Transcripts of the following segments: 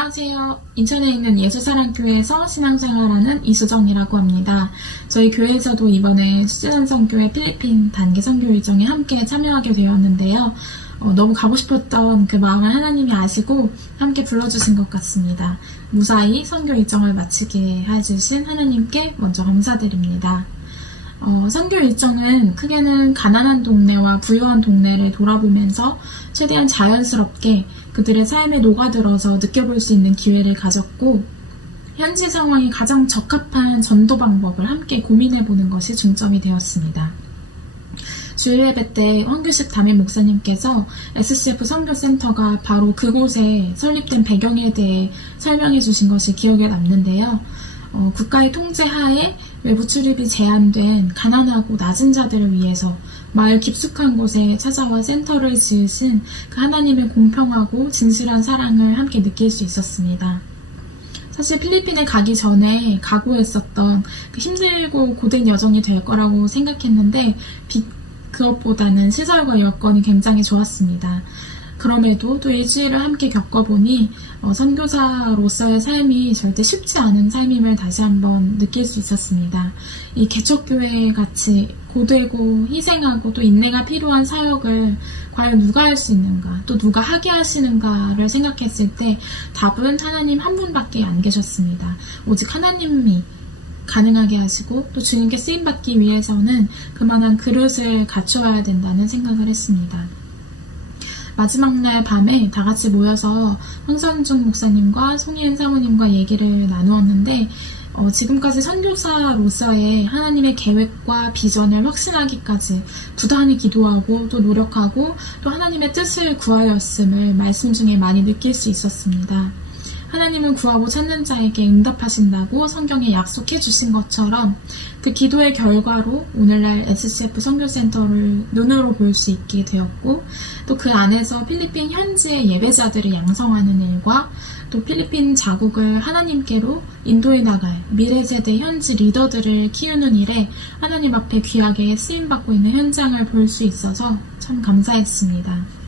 안녕하세요. 인천에 있는 예수사랑교회에서 신앙생활하는 이수정이라고 합니다. 저희 교회에서도 이번에 수제단 선교회 필리핀 단기 선교 일정에 함께 참여하게 되었는데요. 너무 가고 싶었던 그 마음을 하나님이 아시고 함께 불러주신 것 같습니다. 무사히 선교 일정을 마치게 해주신 하나님께 먼저 감사드립니다. 선교 일정은 크게는 가난한 동네와 부유한 동네를 돌아보면서 최대한 자연스럽게 그들의 삶에 녹아들어서 느껴볼 수 있는 기회를 가졌고, 현지 상황에 가장 적합한 전도 방법을 함께 고민해보는 것이 중점이 되었습니다. 주일 예배 때 황규식 담임 목사님께서 SCF 선교센터가 바로 그곳에 설립된 배경에 대해 설명해 주신 것이 기억에 남는데요. 국가의 통제 하에 외부 출입이 제한된 가난하고 낮은 자들을 위해서 마을 깊숙한 곳에 찾아와 센터를 지으신 그 하나님의 공평하고 진실한 사랑을 함께 느낄 수 있었습니다. 사실 필리핀에 가기 전에 각오했었던 그 힘들고 고된 여정이 될 거라고 생각했는데 그것보다는 시설과 여건이 굉장히 좋았습니다. 그럼에도 또 일주일을 함께 겪어보니 선교사로서의 삶이 절대 쉽지 않은 삶임을 다시 한번 느낄 수 있었습니다. 이 개척교회 같이 고되고 희생하고 또 인내가 필요한 사역을 과연 누가 할 수 있는가, 또 누가 하게 하시는가를 생각했을 때 답은 하나님 한 분밖에 안 계셨습니다. 오직 하나님이 가능하게 하시고 또 주님께 쓰임받기 위해서는 그만한 그릇을 갖추어야 된다는 생각을 했습니다. 마지막 날 밤에 다 같이 모여서 황선중 목사님과 송희은 사모님과 얘기를 나누었는데, 지금까지 선교사로서의 하나님의 계획과 비전을 확신하기까지 부단히 기도하고 또 노력하고 또 하나님의 뜻을 구하였음을 말씀 중에 많이 느낄 수 있었습니다. 하나님은 구하고 찾는 자에게 응답하신다고 성경에 약속해 주신 것처럼 그 기도의 결과로 오늘날 SCF 선교센터를 눈으로 볼 수 있게 되었고, 또 그 안에서 필리핀 현지의 예배자들을 양성하는 일과 또 필리핀 자국을 하나님께로 인도해 나갈 미래세대 현지 리더들을 키우는 일에 하나님 앞에 귀하게 쓰임받고 있는 현장을 볼 수 있어서 참 감사했습니다.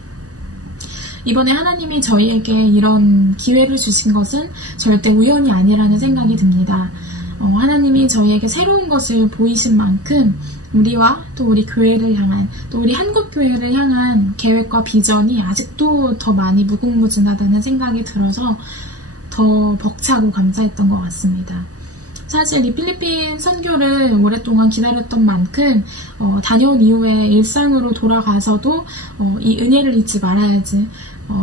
이번에 하나님이 저희에게 이런 기회를 주신 것은 절대 우연이 아니라는 생각이 듭니다. 하나님이 저희에게 새로운 것을 보이신 만큼 우리와 또 우리 교회를 향한, 또 우리 한국교회를 향한 계획과 비전이 아직도 더 많이 무궁무진하다는 생각이 들어서 더 벅차고 감사했던 것 같습니다. 사실 이 필리핀 선교를 오랫동안 기다렸던 만큼 다녀온 이후에 일상으로 돌아가서도 이 은혜를 잊지 말아야지,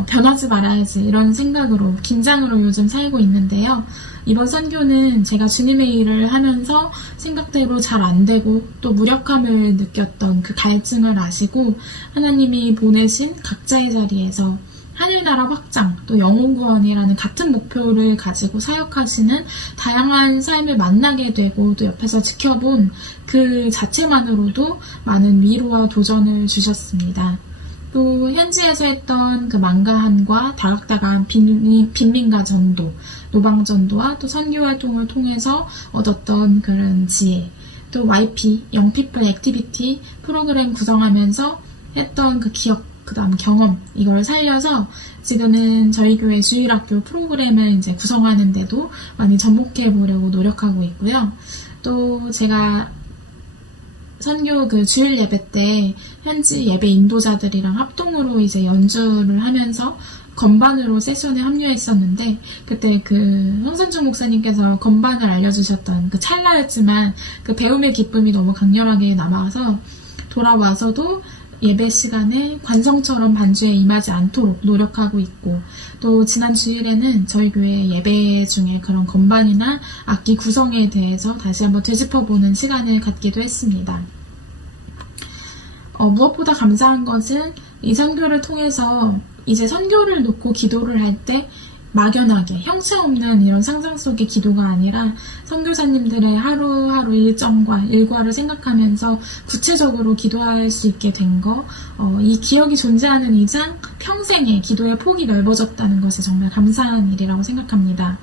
변하지 말아야지 이런 생각으로, 긴장으로 요즘 살고 있는데요. 이번 선교는 제가 주님의 일을 하면서 생각대로 잘 안 되고 또 무력함을 느꼈던 그 갈증을 아시고 하나님이 보내신 각자의 자리에서 하늘나라 확장, 또 영혼구원이라는 같은 목표를 가지고 사역하시는 다양한 삶을 만나게 되고 또 옆에서 지켜본 그 자체만으로도 많은 위로와 도전을 주셨습니다. 또 현지에서 했던 그 망가함과 다각다각한 빈민가 전도, 노방전도와 또 선교활동을 통해서 얻었던 그런 지혜, 또 YP, 영피플 액티비티 프로그램 구성하면서 했던 그 기억, 그 다음 경험, 이걸 살려서 지금은 저희 교회 주일학교 프로그램을 이제 구성하는데도 많이 접목해 보려고 노력하고 있고요. 또 제가 선교 그 주일 예배 때 현지 예배 인도자들이랑 합동으로 이제 연주를 하면서 건반으로 세션에 합류했었는데, 그때 그 황선중 목사님께서 건반을 알려주셨던 그 찰나였지만 그 배움의 기쁨이 너무 강렬하게 남아서 돌아와서도 예배 시간에 관성처럼 반주에 임하지 않도록 노력하고 있고, 또 지난 주일에는 저희 교회 예배 중에 그런 건반이나 악기 구성에 대해서 다시 한번 되짚어보는 시간을 갖기도 했습니다. 무엇보다 감사한 것은 이 선교를 통해서 이제 선교를 놓고 기도를 할 때 막연하게 형체 없는 이런 상상 속의 기도가 아니라 선교사님들의 하루하루 일정과 일과를 생각하면서 구체적으로 기도할 수 있게 된 거, 이 기억이 존재하는 이상 평생의 기도의 폭이 넓어졌다는 것이 정말 감사한 일이라고 생각합니다.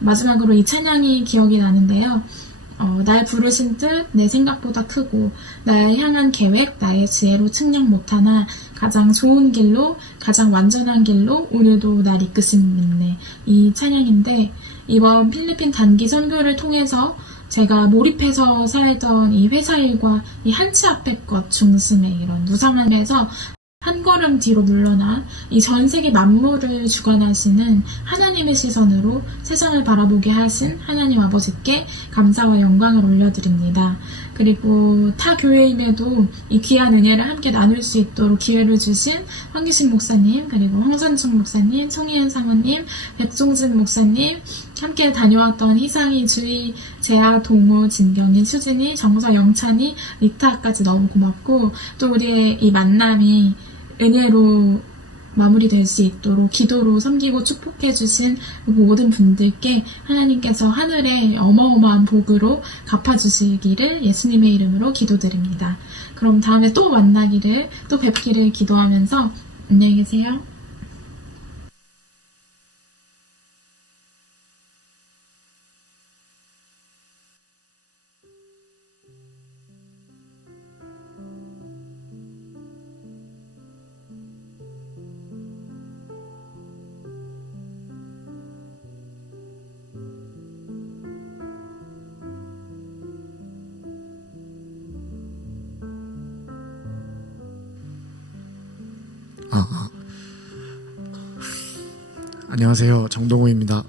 마지막으로 이 찬양이 기억이 나는데요. 날 부르신 뜻 내 생각보다 크고 나를 향한 계획 나의 지혜로 측량 못하나 가장 좋은 길로 가장 완전한 길로 오늘도 날 이끄신 믿네. 이 찬양인데 이번 필리핀 단기 선교를 통해서 제가 몰입해서 살던 이 회사 일과 이 한치 앞의 것 중심의 이런 무상함에서 한 걸음 뒤로 물러나 이 전 세계 만물을 주관하시는 하나님의 시선으로 세상을 바라보게 하신 하나님 아버지께 감사와 영광을 올려드립니다. 그리고 타 교회임에도 이 귀한 은혜를 함께 나눌 수 있도록 기회를 주신 황규식 목사님, 그리고 황선충 목사님, 송희연 사모님, 백종진 목사님, 함께 다녀왔던 희상이, 주희, 재아, 동우, 진경이, 수진이, 정서, 영찬이, 리타까지 너무 고맙고 또 우리의 이 만남이 은혜로 마무리될 수 있도록 기도로 섬기고 축복해주신 모든 분들께 하나님께서 하늘의 어마어마한 복으로 갚아주시기를 예수님의 이름으로 기도드립니다. 그럼 다음에 또 만나기를, 또 뵙기를 기도하면서 안녕히 계세요. 안녕하세요. 정동우입니다.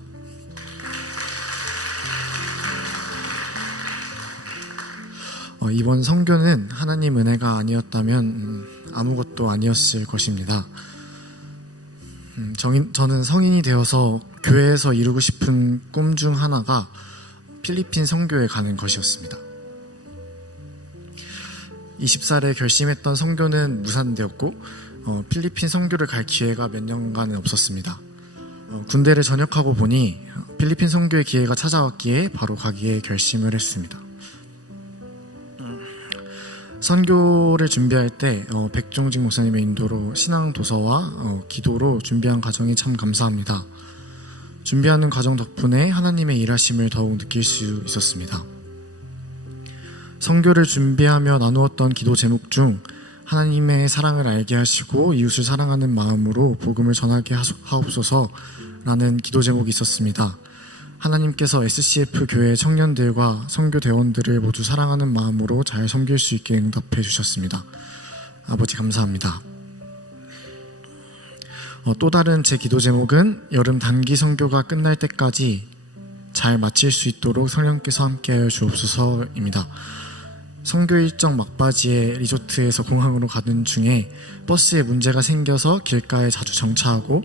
이번 선교는 하나님 은혜가 아니었다면 아무것도 아니었을 것입니다. 저는 성인이 되어서 교회에서 이루고 싶은 꿈 중 하나가 필리핀 선교에 가는 것이었습니다. 20살에 결심했던 선교는 무산되었고 필리핀 선교를 갈 기회가 몇 년간은 없었습니다. 군대를 전역하고 보니 필리핀 선교의 기회가 찾아왔기에 바로 가기에 결심을 했습니다. 선교를 준비할 때 백종직 목사님의 인도로 신앙 도서와 기도로 준비한 과정이 참 감사합니다. 준비하는 과정 덕분에 하나님의 일하심을 더욱 느낄 수 있었습니다. 선교를 준비하며 나누었던 기도 제목 중 하나님의 사랑을 알게 하시고 이웃을 사랑하는 마음으로 복음을 전하게 하옵소서라는 기도 제목이 있었습니다. 하나님께서 SCF 교회 청년들과 선교 대원들을 모두 사랑하는 마음으로 잘 섬길 수 있게 응답해 주셨습니다. 아버지 감사합니다. 또 다른 제 기도 제목은 여름 단기 선교가 끝날 때까지 잘 마칠 수 있도록 성령께서 함께하여 주옵소서입니다. 선교 일정 막바지에 리조트에서 공항으로 가는 중에 버스에 문제가 생겨서 길가에 자주 정차하고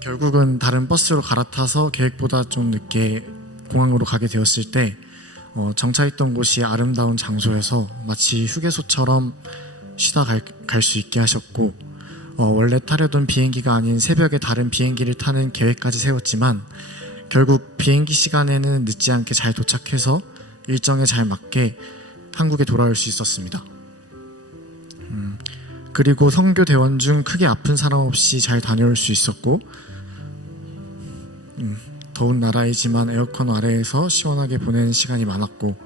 결국은 다른 버스로 갈아타서 계획보다 좀 늦게 공항으로 가게 되었을 때 정차했던 곳이 아름다운 장소여서 마치 휴게소처럼 쉬다 갈 수 있게 하셨고 원래 타려던 비행기가 아닌 새벽에 다른 비행기를 타는 계획까지 세웠지만 결국 비행기 시간에는 늦지 않게 잘 도착해서 일정에 잘 맞게 한국에 돌아올 수 있었습니다. 그리고 선교 대원 중 크게 아픈 사람 없이 잘 다녀올 수 있었고 더운 나라이지만 에어컨 아래에서 시원하게 보내는 시간이 많았고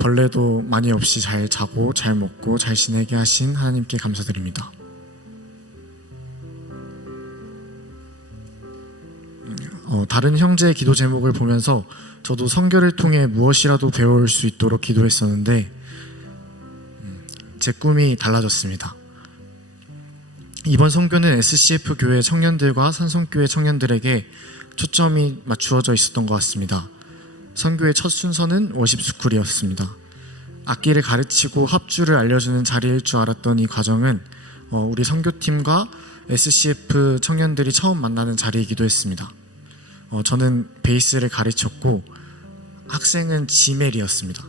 벌레도 많이 없이 잘 자고 잘 먹고 잘 지내게 하신 하나님께 감사드립니다. 다른 형제의 기도 제목을 보면서 저도 선교를 통해 무엇이라도 배울 수 있도록 기도했었는데 제 꿈이 달라졌습니다. 이번 선교는 SCF 교회 청년들과 산성교회 청년들에게 초점이 맞추어져 있었던 것 같습니다. 선교의 첫 순서는 워십 스쿨이었습니다. 악기를 가르치고 합주를 알려주는 자리일 줄 알았던 이 과정은 우리 선교팀과 SCF 청년들이 처음 만나는 자리이기도 했습니다. 저는 베이스를 가르쳤고 학생은 지멜이었습니다.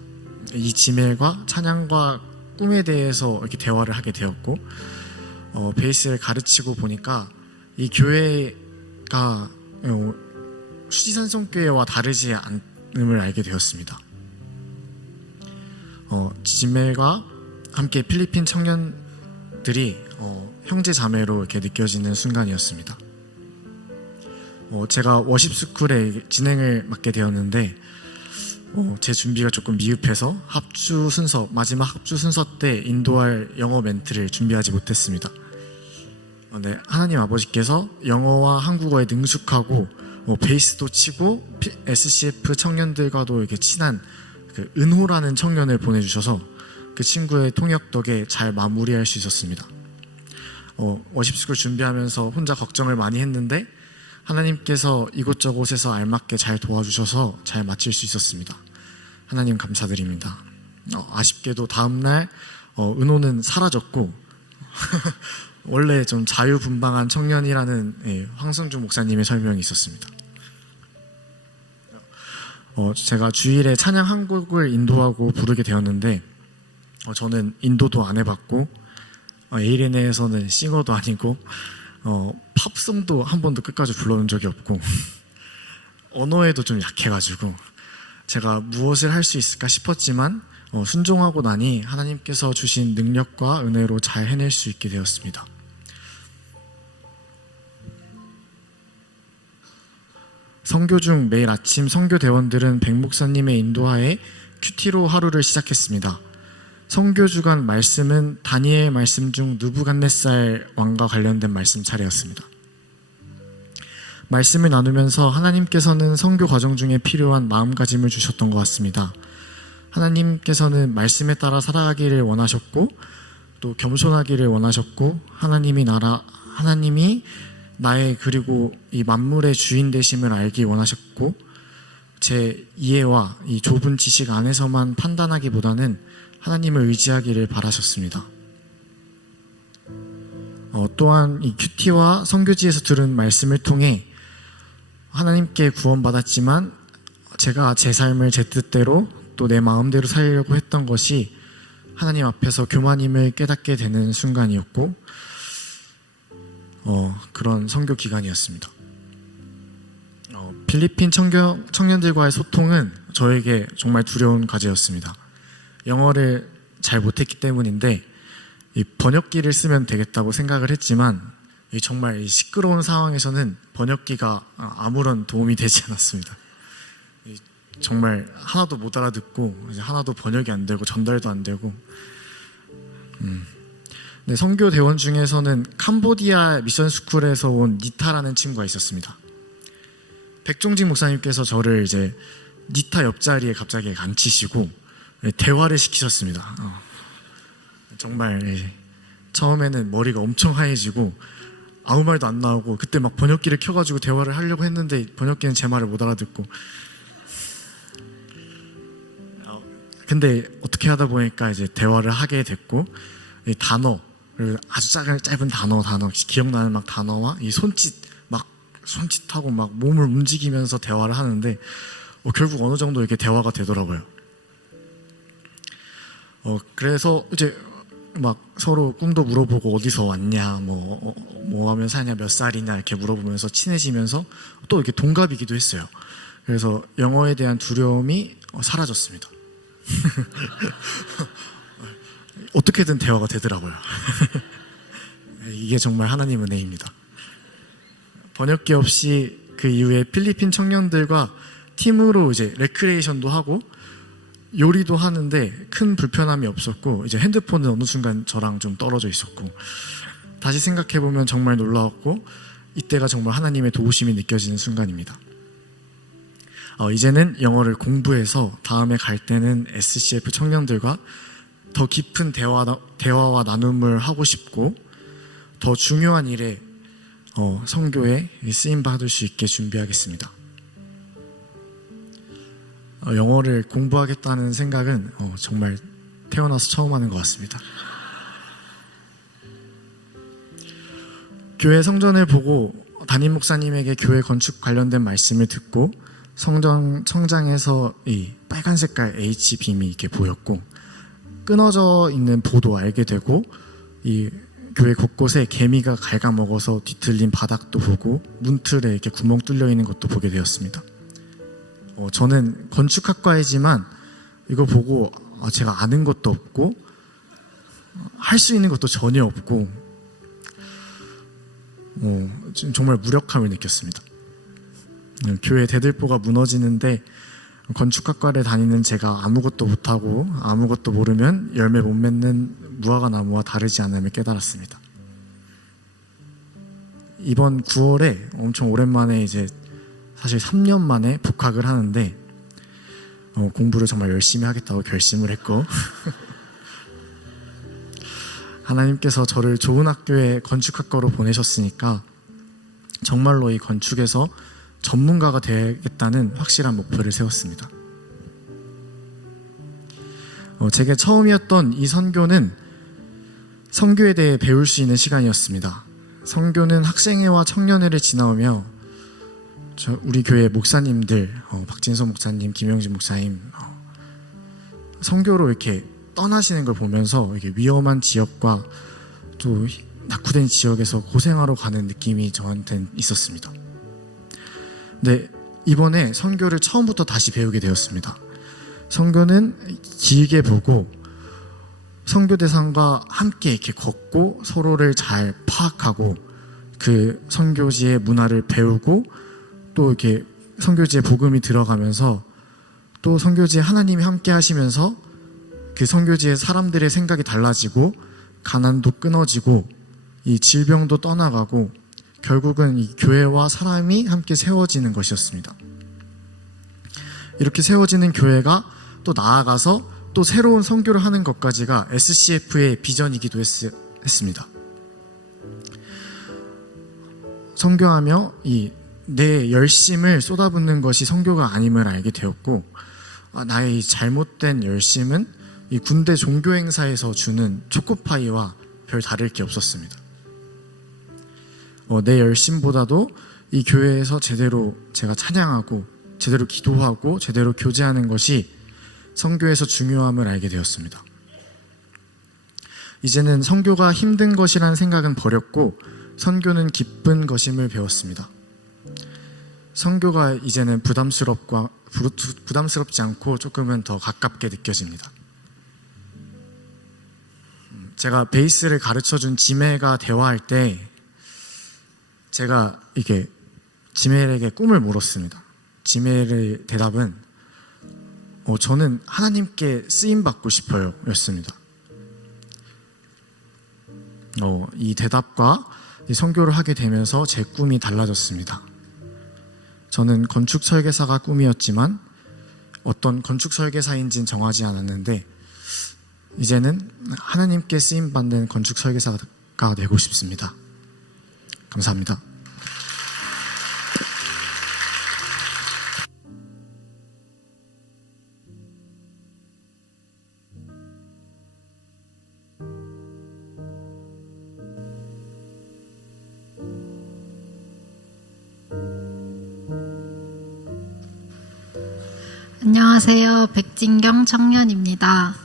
이 지멜과 찬양과 꿈에 대해서 이렇게 대화를 하게 되었고 베이스를 가르치고 보니까 이 교회가 수지산성교회와 다르지 않음을 알게 되었습니다. 지멜과 함께 필리핀 청년들이 형제 자매로 이렇게 느껴지는 순간이었습니다. 제가 워십스쿨의 진행을 맡게 되었는데 제 준비가 조금 미흡해서 마지막 합주 순서 때 인도할 영어 멘트를 준비하지 못했습니다. 네, 하나님 아버지께서 영어와 한국어에 능숙하고 베이스도 치고 SCF 청년들과도 이렇게 친한 그 은호라는 청년을 보내주셔서 그 친구의 통역 덕에 잘 마무리할 수 있었습니다. 워십스쿨 준비하면서 혼자 걱정을 많이 했는데 하나님께서 이곳저곳에서 알맞게 잘 도와주셔서 잘 마칠 수 있었습니다. 하나님 감사드립니다. 아쉽게도 다음날 은호는 사라졌고 원래 좀 자유분방한 청년이라는 황성주 목사님의 설명이 있었습니다. 제가 주일에 찬양 한 곡을 인도하고 부르게 되었는데 저는 인도도 안 해봤고 에이레네에서는 싱어도 아니고 팝송도 한 번도 끝까지 불러본 적이 없고 언어에도 좀 약해가지고 제가 무엇을 할 수 있을까 싶었지만 순종하고 나니 하나님께서 주신 능력과 은혜로 잘 해낼 수 있게 되었습니다. 선교 중 매일 아침 선교 대원들은 백 목사님의 인도하에 큐티로 하루를 시작했습니다. 선교 주간 말씀은 다니엘 말씀 중 느부갓네살 왕과 관련된 말씀 차례였습니다. 말씀을 나누면서 하나님께서는 선교 과정 중에 필요한 마음가짐을 주셨던 것 같습니다. 하나님께서는 말씀에 따라 살아가기를 원하셨고 또 겸손하기를 원하셨고 하나님이 나의 그리고 이 만물의 주인 되심을 알기 원하셨고 제 이해와 이 좁은 지식 안에서만 판단하기보다는 하나님을 의지하기를 바라셨습니다. 또한 이 큐티와 선교지에서 들은 말씀을 통해 하나님께 구원받았지만 제가 제 삶을 제 뜻대로 또 내 마음대로 살려고 했던 것이 하나님 앞에서 교만임을 깨닫게 되는 순간이었고 그런 선교 기간이었습니다. 필리핀 청년들과의 소통은 저에게 정말 두려운 과제였습니다. 영어를 잘 못했기 때문인데 이 번역기를 쓰면 되겠다고 생각을 했지만 정말 이 시끄러운 상황에서는 번역기가 아무런 도움이 되지 않았습니다. 정말 하나도 못 알아듣고 하나도 번역이 안 되고 전달도 안 되고 네, 선교 대원 중에서는 캄보디아 미션스쿨에서 온 니타라는 친구가 있었습니다. 백종직 목사님께서 저를 이제 니타 옆자리에 갑자기 앉히시고 대화를 시키셨습니다. 정말 처음에는 머리가 엄청 하얘지고 아무 말도 안 나오고 그때 막 번역기를 켜가지고 대화를 하려고 했는데 번역기는 제 말을 못 알아듣고 근데 어떻게 하다 보니까 이제 대화를 하게 됐고 이 단어 아주 짧은 단어 기억나는 막 단어와 이 손짓하고 막 몸을 움직이면서 대화를 하는데 결국 어느 정도 이렇게 대화가 되더라고요. 그래서 이제 막 서로 꿈도 물어보고 어디서 왔냐 뭐 하면 사냐 몇 살이냐 이렇게 물어보면서 친해지면서 또 이렇게 동갑이기도 했어요. 그래서 영어에 대한 두려움이 사라졌습니다. 어떻게든 대화가 되더라고요. 이게 정말 하나님 은혜입니다. 번역기 없이 그 이후에 필리핀 청년들과 팀으로 이제 레크레이션도 하고 요리도 하는데 큰 불편함이 없었고 이제 핸드폰은 어느 순간 저랑 좀 떨어져 있었고 다시 생각해보면 정말 놀라웠고 이때가 정말 하나님의 도우심이 느껴지는 순간입니다. 이제는 영어를 공부해서 다음에 갈 때는 SCF 청년들과 더 깊은 대화와 나눔을 하고 싶고 더 중요한 일에 선교에 쓰임받을 수 있게 준비하겠습니다. 영어를 공부하겠다는 생각은 정말 태어나서 처음 하는 것 같습니다. 교회 성전을 보고 담임 목사님에게 교회 건축 관련된 말씀을 듣고 성장에서 이 빨간 색깔 H빔이 이렇게 보였고 끊어져 있는 보도 알게 되고 이 교회 곳곳에 개미가 갉아먹어서 뒤틀린 바닥도 보고 문틀에 이렇게 구멍 뚫려 있는 것도 보게 되었습니다. 저는 건축학과이지만 이거 보고 제가 아는 것도 없고 할 수 있는 것도 전혀 없고 정말 무력함을 느꼈습니다. 교회 대들보가 무너지는데 건축학과를 다니는 제가 아무것도 못하고 아무것도 모르면 열매 못 맺는 무화과 나무와 다르지 않음을 깨달았습니다. 이번 9월에 엄청 오랜만에 이제 사실 3년 만에 복학을 하는데 공부를 정말 열심히 하겠다고 결심을 했고 하나님께서 저를 좋은 학교에 건축학과로 보내셨으니까 정말로 이 건축에서 전문가가 되겠다는 확실한 목표를 세웠습니다. 제게 처음이었던 이 선교는 선교에 대해 배울 수 있는 시간이었습니다. 선교는 학생회와 청년회를 지나오며 우리 교회 목사님들, 박진서 목사님, 김영진 목사님 선교로 이렇게 떠나시는 걸 보면서 이렇게 위험한 지역과 또 낙후된 지역에서 고생하러 가는 느낌이 저한테는 있었습니다. 근데 이번에 선교를 처음부터 다시 배우게 되었습니다. 선교는 길게 보고 선교 대상과 함께 이렇게 걷고 서로를 잘 파악하고 그 선교지의 문화를 배우고 또 이렇게 선교지에 복음이 들어가면서 또 선교지에 하나님이 함께 하시면서 그 선교지의 사람들의 생각이 달라지고 가난도 끊어지고 이 질병도 떠나가고 결국은 이 교회와 사람이 함께 세워지는 것이었습니다. 이렇게 세워지는 교회가 또 나아가서 또 새로운 선교를 하는 것까지가 SCF의 비전이기도 했습니다. 선교하며 내 열심을 쏟아붓는 것이 선교가 아님을 알게 되었고 나의 이 잘못된 열심은 이 군대 종교 행사에서 주는 초코파이와 별 다를 게 없었습니다. 내 열심보다도 이 교회에서 제대로 제가 찬양하고 제대로 기도하고 제대로 교제하는 것이 선교에서 중요함을 알게 되었습니다. 이제는 선교가 힘든 것이라는 생각은 버렸고 선교는 기쁜 것임을 배웠습니다. 선교가 이제는 부담스럽지 않고 조금은 더 가깝게 느껴집니다. 제가 베이스를 가르쳐준 지메가 대화할 때 제가 이게 지메에게 꿈을 물었습니다. 지메의 대답은 저는 하나님께 쓰임받고 싶어요 였습니다. 이 대답과 이 선교를 하게 되면서 제 꿈이 달라졌습니다. 저는 건축 설계사가 꿈이었지만 어떤 건축 설계사인지는 정하지 않았는데 이제는 하나님께 쓰임받는 건축 설계사가 되고 싶습니다. 감사합니다. 안녕하세요. 백진경 청년입니다.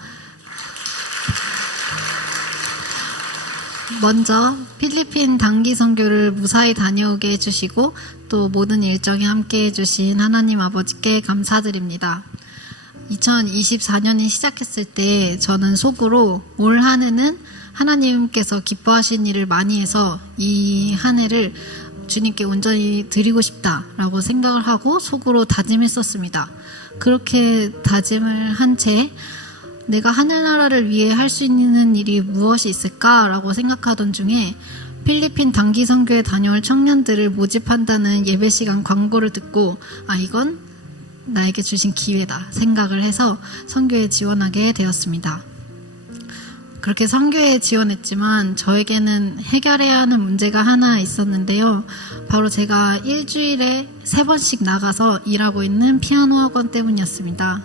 먼저 필리핀 단기 선교를 무사히 다녀오게 해주시고 또 모든 일정에 함께 해주신 하나님 아버지께 감사드립니다. 2024년이 시작했을 때 저는 속으로 올 한 해는 하나님께서 기뻐하신 일을 많이 해서 이 한 해를 주님께 온전히 드리고 싶다라고 생각을 하고 속으로 다짐했었습니다. 그렇게 다짐을 한 채 내가 하늘나라를 위해 할 수 있는 일이 무엇이 있을까라고 생각하던 중에 필리핀 단기 선교에 다녀올 청년들을 모집한다는 예배 시간 광고를 듣고 이건 나에게 주신 기회다 생각을 해서 선교에 지원하게 되었습니다. 그렇게 선교에 지원했지만 저에게는 해결해야 하는 문제가 하나 있었는데요. 바로 제가 일주일에 3번씩 나가서 일하고 있는 피아노 학원 때문이었습니다.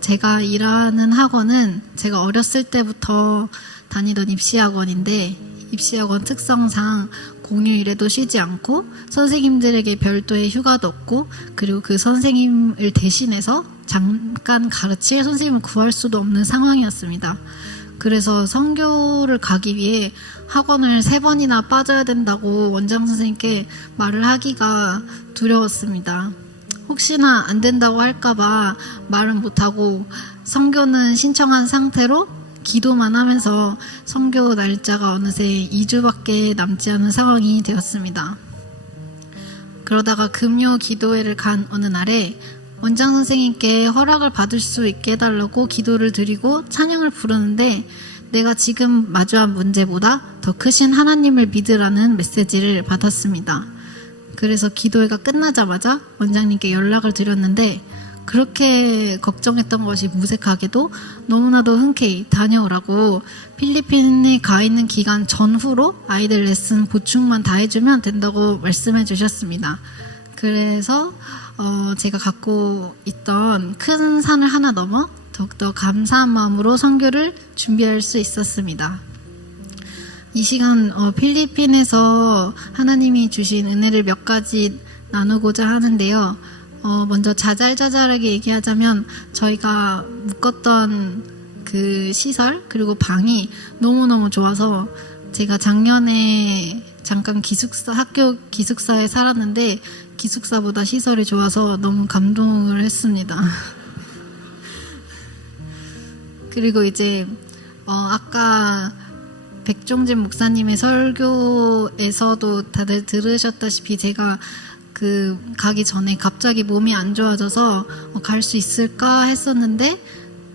제가 일하는 학원은 제가 어렸을 때부터 다니던 입시학원인데 입시학원 특성상 공휴일에도 쉬지 않고 선생님들에게 별도의 휴가도 없고 그리고 그 선생님을 대신해서 잠깐 가르칠 선생님을 구할 수도 없는 상황이었습니다. 그래서 선교를 가기 위해 학원을 3번이나 빠져야 된다고 원장 선생님께 말을 하기가 두려웠습니다. 혹시나 안 된다고 할까봐 말은 못하고 선교는 신청한 상태로 기도만 하면서 선교 날짜가 어느새 2주밖에 남지 않은 상황이 되었습니다. 그러다가 금요 기도회를 간 어느 날에 원장 선생님께 허락을 받을 수 있게 해달라고 기도를 드리고 찬양을 부르는데 내가 지금 마주한 문제보다 더 크신 하나님을 믿으라는 메시지를 받았습니다. 그래서 기도회가 끝나자마자 원장님께 연락을 드렸는데 그렇게 걱정했던 것이 무색하게도 너무나도 흔쾌히 다녀오라고 필리핀에 가 있는 기간 전후로 아이들 레슨 보충만 다 해주면 된다고 말씀해 주셨습니다. 그래서 제가 갖고 있던 큰 산을 하나 넘어 더욱더 감사한 마음으로 선교를 준비할 수 있었습니다. 이 시간 필리핀에서 하나님이 주신 은혜를 몇 가지 나누고자 하는데요. 먼저 자잘자잘하게 얘기하자면 저희가 묵었던 그 시설 그리고 방이 너무너무 좋아서 제가 작년에 잠깐 학교 기숙사에 살았는데 기숙사보다 시설이 좋아서 너무 감동을 했습니다. 그리고 이제 아까 백종진 목사님의 설교에서도 다들 들으셨다시피 제가 가기 전에 갑자기 몸이 안 좋아져서 갈 수 있을까 했었는데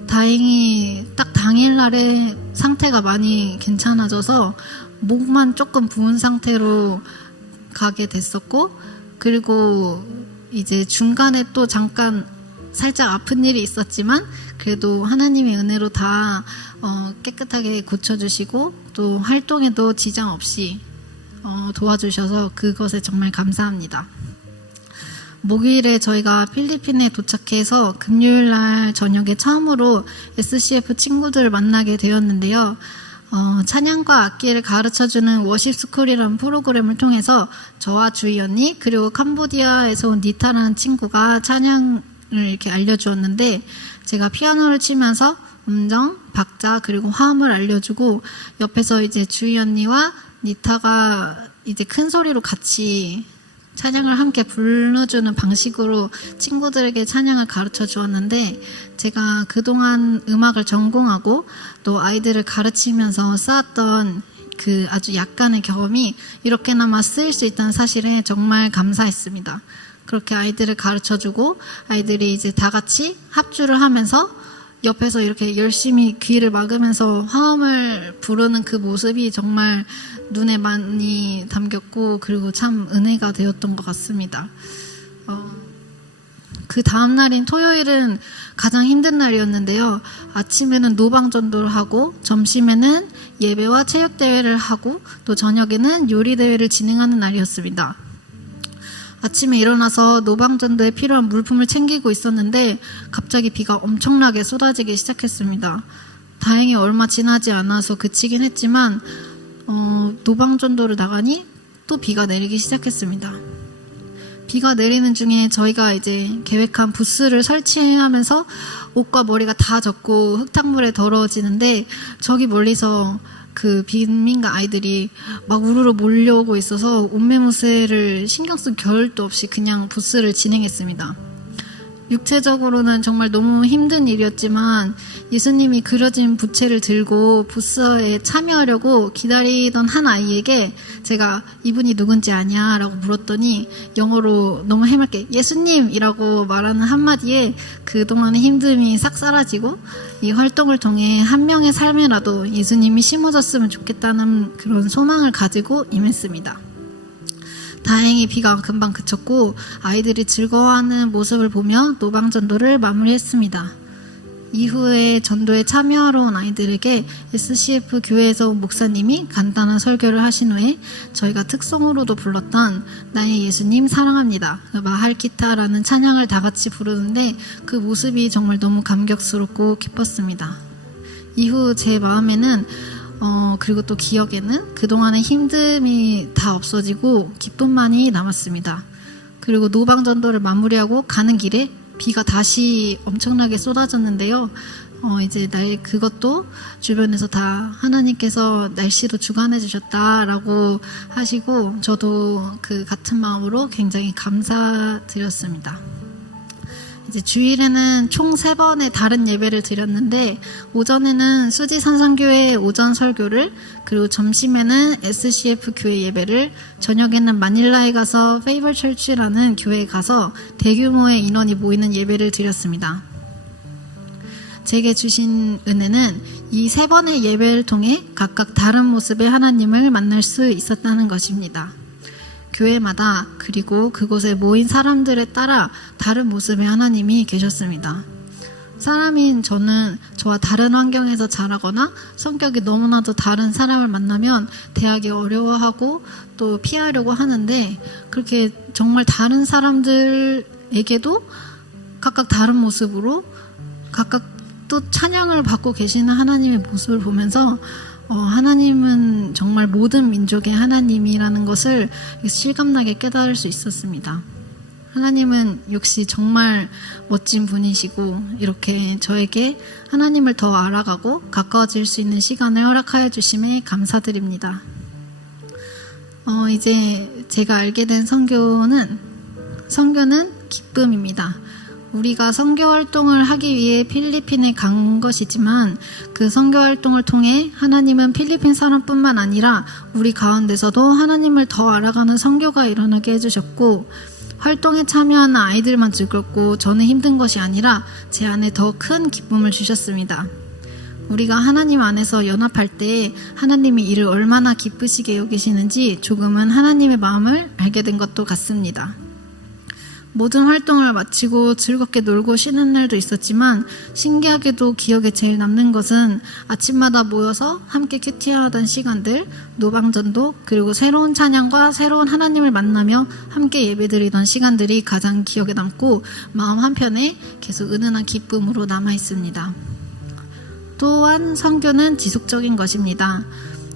다행히 딱 당일날에 상태가 많이 괜찮아져서 목만 조금 부은 상태로 가게 됐었고 그리고 이제 중간에 또 잠깐 살짝 아픈 일이 있었지만 그래도 하나님의 은혜로 다 깨끗하게 고쳐주시고 또 활동에도 지장 없이 도와주셔서 그것에 정말 감사합니다. 목요일에 저희가 필리핀에 도착해서 금요일날 저녁에 처음으로 SCF 친구들을 만나게 되었는데요. 찬양과 악기를 가르쳐주는 워십스쿨이라는 프로그램을 통해서 저와 주희 언니 그리고 캄보디아에서 온 니타라는 친구가 찬양을 이렇게 알려주었는데 제가 피아노를 치면서 음정, 박자 그리고 화음을 알려주고 옆에서 이제 주희 언니와 니타가 이제 큰 소리로 같이 찬양을 함께 불러주는 방식으로 친구들에게 찬양을 가르쳐 주었는데 제가 그동안 음악을 전공하고 또 아이들을 가르치면서 쌓았던 그 아주 약간의 경험이 이렇게나마 쓰일 수 있다는 사실에 정말 감사했습니다. 그렇게 아이들을 가르쳐 주고 아이들이 이제 다 같이 합주를 하면서 옆에서 이렇게 열심히 귀를 막으면서 화음을 부르는 그 모습이 정말 눈에 많이 담겼고 그리고 참 은혜가 되었던 것 같습니다. 그 다음 날인 토요일은 가장 힘든 날이었는데요. 아침에는 노방전도를 하고 점심에는 예배와 체육대회를 하고 또 저녁에는 요리대회를 진행하는 날이었습니다. 아침에 일어나서 노방전도에 필요한 물품을 챙기고 있었는데 갑자기 비가 엄청나게 쏟아지기 시작했습니다. 다행히 얼마 지나지 않아서 그치긴 했지만 노방전도를 나가니 또 비가 내리기 시작했습니다. 비가 내리는 중에 저희가 이제 계획한 부스를 설치하면서 옷과 머리가 다 젖고 흙탕물에 더러워지는데 저기 멀리서 그 빈민가 아이들이 막 우르르 몰려오고 있어서 옷매무새를 신경 쓸 겨를도 없이 그냥 부스를 진행했습니다. 육체적으로는 정말 너무 힘든 일이었지만 예수님이 그려진 부채를 들고 부스에 참여하려고 기다리던 한 아이에게 제가 이분이 누군지 아냐? 라고 물었더니 영어로 너무 해맑게 예수님이라고 말하는 한마디에 그동안의 힘듦이 싹 사라지고 이 활동을 통해 한 명의 삶에라도 예수님이 심어졌으면 좋겠다는 그런 소망을 가지고 임했습니다. 다행히 비가 금방 그쳤고 아이들이 즐거워하는 모습을 보며 노방전도를 마무리했습니다. 이후에 전도에 참여하러 온 아이들에게 SCF 교회에서 온 목사님이 간단한 설교를 하신 후에 저희가 특송으로도 불렀던 나의 예수님 사랑합니다. 마할기타라는 찬양을 다 같이 부르는데 그 모습이 정말 너무 감격스럽고 기뻤습니다. 이후 제 마음에는 그리고 또 기억에는 그동안의 힘듦이 다 없어지고 기쁨만이 남았습니다. 그리고 노방전도를 마무리하고 가는 길에 비가 다시 엄청나게 쏟아졌는데요. 이제 그것도 주변에서 다 하나님께서 날씨도 주관해 주셨다라고 하시고 저도 그 같은 마음으로 굉장히 감사드렸습니다. 이제 주일에는 총 3번의 다른 예배를 드렸는데 오전에는 수지산상교회 오전 설교를, 그리고 점심에는 SCF 교회 예배를, 저녁에는 마닐라에 가서 페이벌 철치라는 교회에 가서 대규모의 인원이 모이는 예배를 드렸습니다. 제게 주신 은혜는 이 3번의 예배를 통해 각각 다른 모습의 하나님을 만날 수 있었다는 것입니다. 교회마다 그리고 그곳에 모인 사람들에 따라 다른 모습의 하나님이 계셨습니다. 사람인 저는 저와 다른 환경에서 자라거나 성격이 너무나도 다른 사람을 만나면 대하기 어려워하고 또 피하려고 하는데, 그렇게 정말 다른 사람들에게도 각각 다른 모습으로 각각 또 찬양을 받고 계시는 하나님의 모습을 보면서 하나님은 정말 모든 민족의 하나님이라는 것을 실감나게 깨달을 수 있었습니다. 하나님은 역시 정말 멋진 분이시고, 이렇게 저에게 하나님을 더 알아가고 가까워질 수 있는 시간을 허락하여 주심에 감사드립니다. 이제 제가 알게 된 선교는 기쁨입니다. 우리가 선교 활동을 하기 위해 필리핀에 간 것이지만 그 선교 활동을 통해 하나님은 필리핀 사람뿐만 아니라 우리 가운데서도 하나님을 더 알아가는 선교가 일어나게 해주셨고, 활동에 참여하는 아이들만 즐겁고 저는 힘든 것이 아니라 제 안에 더 큰 기쁨을 주셨습니다. 우리가 하나님 안에서 연합할 때 하나님이 이를 얼마나 기쁘시게 여기시는지 조금은 하나님의 마음을 알게 된 것도 같습니다. 모든 활동을 마치고 즐겁게 놀고 쉬는 날도 있었지만 신기하게도 기억에 제일 남는 것은 아침마다 모여서 함께 큐티하던 시간들, 노방전도, 그리고 새로운 찬양과 새로운 하나님을 만나며 함께 예배드리던 시간들이 가장 기억에 남고 마음 한편에 계속 은은한 기쁨으로 남아 있습니다. 또한 선교는 지속적인 것입니다.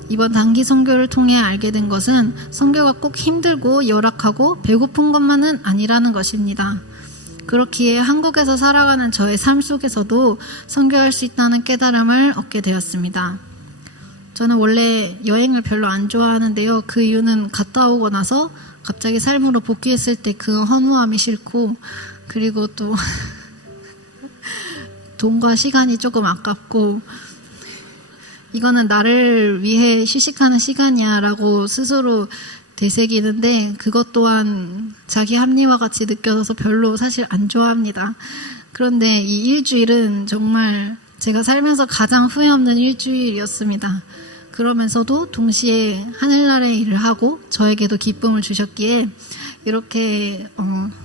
이번 단기 선교를 통해 알게 된 것은 선교가 꼭 힘들고 열악하고 배고픈 것만은 아니라는 것입니다. 그렇기에 한국에서 살아가는 저의 삶 속에서도 선교할 수 있다는 깨달음을 얻게 되었습니다. 저는 원래 여행을 별로 안 좋아하는데요. 그 이유는 갔다 오고 나서 갑자기 삶으로 복귀했을 때 그 허무함이 싫고, 그리고 또 돈과 시간이 조금 아깝고, 이거는 나를 위해 휴식하는 시간이야 라고 스스로 되새기는데, 그것 또한 자기 합리화 같이 느껴져서 별로 사실 안 좋아합니다. 그런데 이 일주일은 정말 제가 살면서 가장 후회 없는 일주일이었습니다. 그러면서도 동시에 하늘나라의 일을 하고 저에게도 기쁨을 주셨기에 이렇게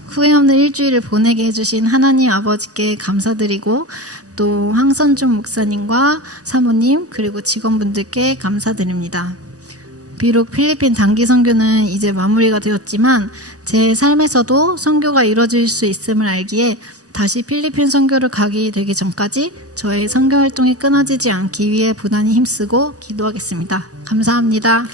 후회 없는 일주일을 보내게 해주신 하나님 아버지께 감사드리고, 또 황선준 목사님과 사모님 그리고 직원분들께 감사드립니다. 비록 필리핀 단기 선교는 이제 마무리가 되었지만 제 삶에서도 선교가 이루어질 수 있음을 알기에 다시 필리핀 선교를 가게 되기 전까지 저의 선교 활동이 끊어지지 않기 위해 부단히 힘쓰고 기도하겠습니다. 감사합니다.